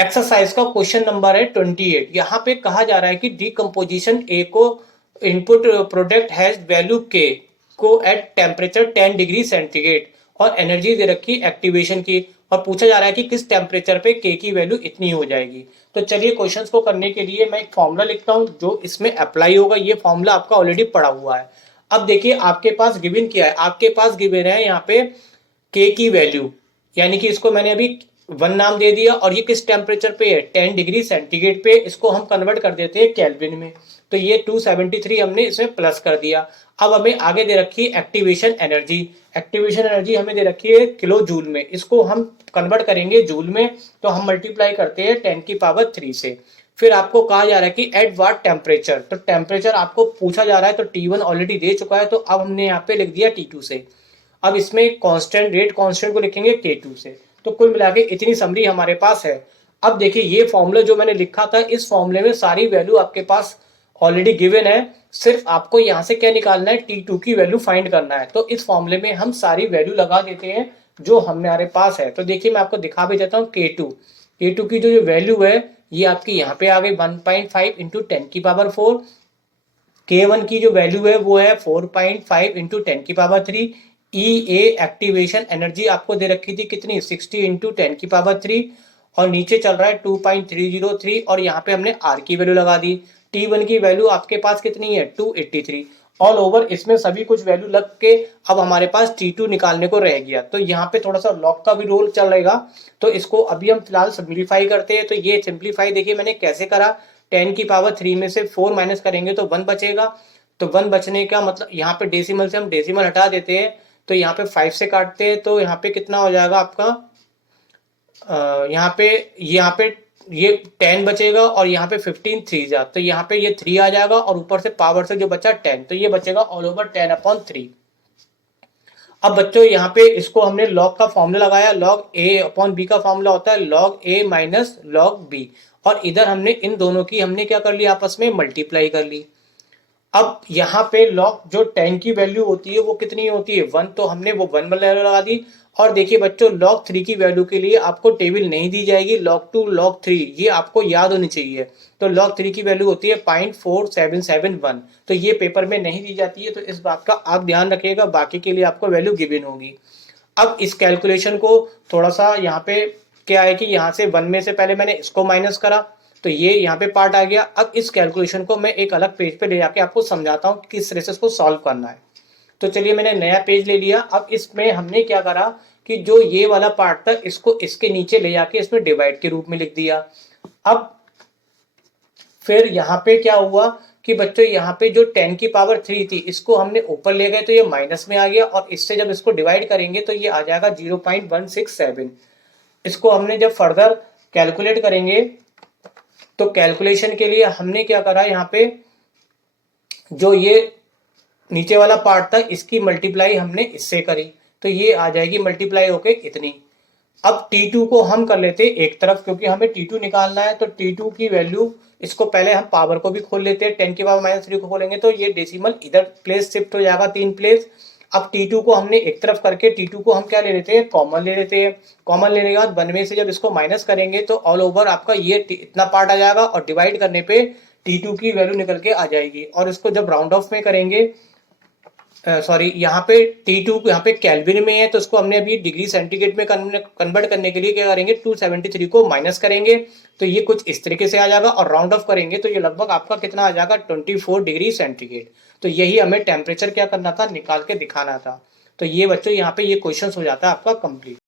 Exercise का question number है 28। यहाँ पे कहा जा रहा है कि डिकम्पोजिशन ए को इनपुट प्रोडक्ट हैज वैल्यू के को एट टेम्परेचर 10 डिग्री सेंटीग्रेड और एनर्जी दे रखी एक्टिवेशन की, और पूछा जा रहा है कि किस टेम्परेचर पे के की वैल्यू इतनी हो जाएगी। तो चलिए क्वेश्चंस को करने के लिए मैं एक फॉर्मूला लिखता हूँ जो इसमें अप्लाई होगा। ये फॉर्मूला आपका ऑलरेडी पड़ा हुआ है। अब देखिए आपके पास गिवन क्या है, आपके पास गिवन है यहाँ पे के की वैल्यू, यानी कि इसको मैंने अभी 1 नाम दे दिया, और ये किस टेम्परेचर पे है 10 डिग्री सेंटीग्रेड पे। इसको हम कन्वर्ट कर देते हैं केल्विन में, तो ये 273 हमने इसमें प्लस कर दिया। अब हमें आगे दे रखी है एक्टिवेशन एनर्जी। एक्टिवेशन एनर्जी हमें दे रखी है किलो जूल में, इसको हम कन्वर्ट करेंगे जूल में, तो हम मल्टीप्लाई करते हैं 10 की पावर 3 से। फिर आपको कहा जा रहा है कि एट व्हाट टेम्परेचर, तो टेम्परेचर आपको पूछा जा रहा है, तो T1 ऑलरेडी दे चुका है, तो अब हमने यहाँ पे लिख दिया T2 से। अब इसमें कांस्टेंट रेट कांस्टेंट को लिखेंगे K2 से। तो कुल मिला के इतनी समरी हमारे पास है। अब देखिए ये फॉर्मूला जो मैंने लिखा था, इस फॉर्मूले में सारी वैल्यू आपके पास ऑलरेडी गिवन है। सिर्फ आपको यहाँ से क्या निकालना है, T2 की वैल्यू फाइंड करना है। तो इस फॉर्मूले में हम सारी वैल्यू लगा देते हैं जो हमारे पास है। तो देखिए मैं आपको दिखा भी देता हूँ। K2 की जो वैल्यू है ये आपकी यहाँ पे आ गई 1.5 इंटू 10 की पावर 4। K1 की जो वैल्यू है वो है 4.5 इंटू 10 की पावर 3। ए एक्टिवेशन एनर्जी आपको दे रखी थी कितनी, 60 इंटू 10 की पावर 3, और नीचे चल रहा है 2.303, और यहाँ पे हमने आर की वैल्यू लगा दी। T1 की वैल्यू आपके पास कितनी है 283। ऑल ओवर इसमें सभी कुछ वैल्यू लग के अब हमारे पास T2 निकालने को रह गया। तो यहाँ पे थोड़ा सा लॉग का भी रोल चलेगा, तो इसको अभी हम फिलहाल सिंप्लीफाई करते हैं। तो ये सिंप्लीफाई देखिए मैंने कैसे करा, 10 की पावर 3 में से 4 माइनस करेंगे तो 1 बचेगा। तो 1 बचने का मतलब यहाँ पे डेसिमल से हम डेसिमल हटा देते हैं, तो यहाँ पे 5 से काटते हैं, तो यहाँ पे कितना हो जाएगा आपका, यहाँ पे ये 10 बचेगा, और यहाँ पे 15 3 जा, तो यहाँ पे ये 3 आ जाएगा, और ऊपर से पावर से जो बचा 10, तो ये बचेगा ऑल ओवर 10/3। अब बच्चों यहाँ पे इसको हमने लॉग का फॉर्मूला लगाया, लॉग A/B का फॉर्मूला होता है log A minus log B, और इधर हमने इन दोनों की हमने क्या कर लिया, आपस में मल्टीप्लाई कर ली। अब यहाँ पे लॉग जो 10 की वैल्यू होती है वो कितनी होती है 1, तो हमने वो 1 वैल्यू लगा दी। और देखिए बच्चों लॉग 3 की वैल्यू के लिए आपको टेबल नहीं दी जाएगी, log 2 log 3 ये आपको याद होनी चाहिए। तो log 3 की वैल्यू होती है 0.4771, तो ये पेपर में नहीं दी जाती है, तो इस बात का आप ध्यान रखिएगा, बाकी के लिए आपको वैल्यू गिवन होगी। अब इस कैलकुलेशन को थोड़ा सा यहाँ पे क्या है कि यहाँ से 1 में से पहले मैंने इसको माइनस करा, तो ये यहाँ पे पार्ट आ गया। अब इस कैलकुलेशन को मैं एक अलग पेज पे ले जाके आपको समझाता हूँ किस तरह से इसको सॉल्व करना है। तो चलिए मैंने नया पेज ले लिया। अब इसमें हमने क्या करा कि जो ये वाला पार्ट था इसको इसके नीचे ले जाके इसमें डिवाइड के रूप में लिख दिया। अब फिर यहाँ पे क्या हुआ कि बच्चों यहाँ पे जो 10 की पावर 3 थी इसको हमने ऊपर ले गए, तो ये माइनस में आ गया, और इससे जब इसको डिवाइड करेंगे तो ये आ जाएगा 0.167। इसको हमने जब फर्दर कैलकुलेट करेंगे, तो कैलकुलेशन के लिए हमने क्या करा, यहाँ पे जो ये नीचे वाला पार्ट था इसकी मल्टीप्लाई हमने इससे करी, तो ये आ जाएगी मल्टीप्लाई होके इतनी। अब T2 को हम कर लेते हैं एक तरफ, क्योंकि हमें T2 निकालना है। तो T2 की वैल्यू, इसको पहले हम पावर को भी खोल लेते हैं, 10 की पावर -3 को खोलेंगे तो ये डेसिमल इधर प्लेस शिफ्ट हो जाएगा 3 प्लेस। अब T2 को हमने एक तरफ करके T2 को हम क्या ले लेते हैं, कॉमन ले लेते हैं। कॉमन लेने के बाद 1 में से जब इसको माइनस करेंगे तो ऑल ओवर आपका ये इतना पार्ट आ जाएगा, और डिवाइड करने पे T2 की वैल्यू निकल के आ जाएगी। और इसको जब राउंड ऑफ में करेंगे, सॉरी यहाँ पे T2 यहाँ पे केल्विन में है, तो इसको हमने अभी डिग्री सेंटीग्रेड में कन्वर्ट करने के लिए क्या करेंगे, 273 को माइनस करेंगे, तो ये कुछ इस तरीके से आ जाएगा, और राउंड ऑफ करेंगे तो ये लगभग आपका कितना आ जाएगा 24 डिग्री सेंटीग्रेड। तो यही हमें टेम्परेचर क्या करना था, निकाल के दिखाना था। तो ये बच्चों यहाँ पे ये क्वेश्चन हो जाता है आपका कंप्लीट।